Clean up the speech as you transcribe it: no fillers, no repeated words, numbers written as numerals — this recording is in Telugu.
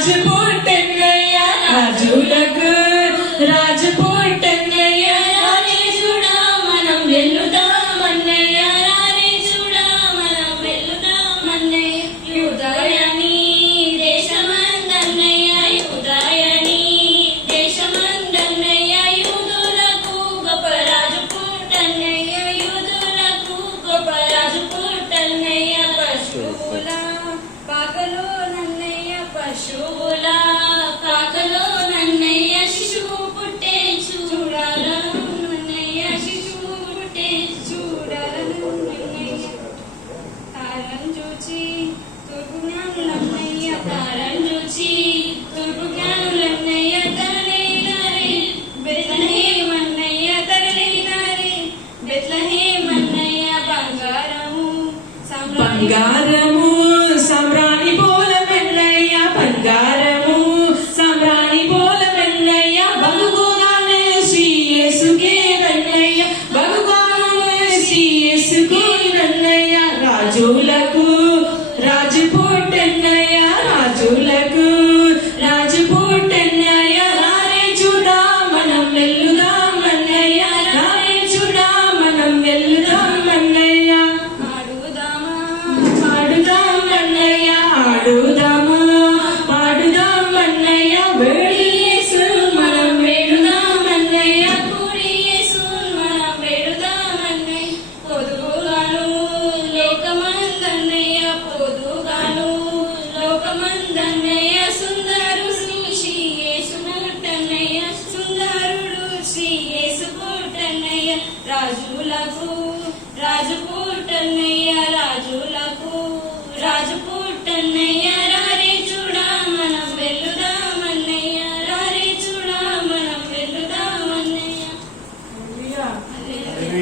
రాజపుట్టన్నయ్య రాజులకు రాజపుట్టన్నయ్య రాని చూడా మనం వెళ్లుదామన్నయ్య రాని చూడా మనం వెళ్లుదామన్నయ్య యుదయని దేశమందన్నయ్య యుదయని దేశమందన్నయ్య యూదులకు గొప్ప రాజపుట్టన్నయ్య యూదులకు గొప్ప రాజపుట్టన్నయ్య పశువుల పాకలో పశువుల కాకలో నన్నయ్య శిశువు పుట్టే చూడాలన్నయ్య శిశువు పుట్టే చూడాలన్నయ్య తారం చూచి తూర్పు జ్ఞానులన్నయ్య తారం చూచి తూర్పు జ్ఞానులన్నయ్య తరలినారే బెత్లెహేమన్నయ్య తరలినారే బెత్లెహేమన్నయ్య బంగారము సంబ్రాణి బంగారము సంబ్రాణి పోల వెన్నయ్య బగుగానే శ్రీయేసుకే వెన్నయ్య బగుగానే శ్రీయేసుకే వెన్నయ్య రాజులకు రాజపుట్టన్నయ్య రాజులకు రాజపుట్టన్నయ్య రారే చూడా మనం వెళ్లుదామన్నయ్య రారే చూడా మనం వెళ్లుదామన్నయ్య ఆడుదామన్నయ్య ఆడుదామా రాజులకు రాజపుట్టన్నయ్య రాజు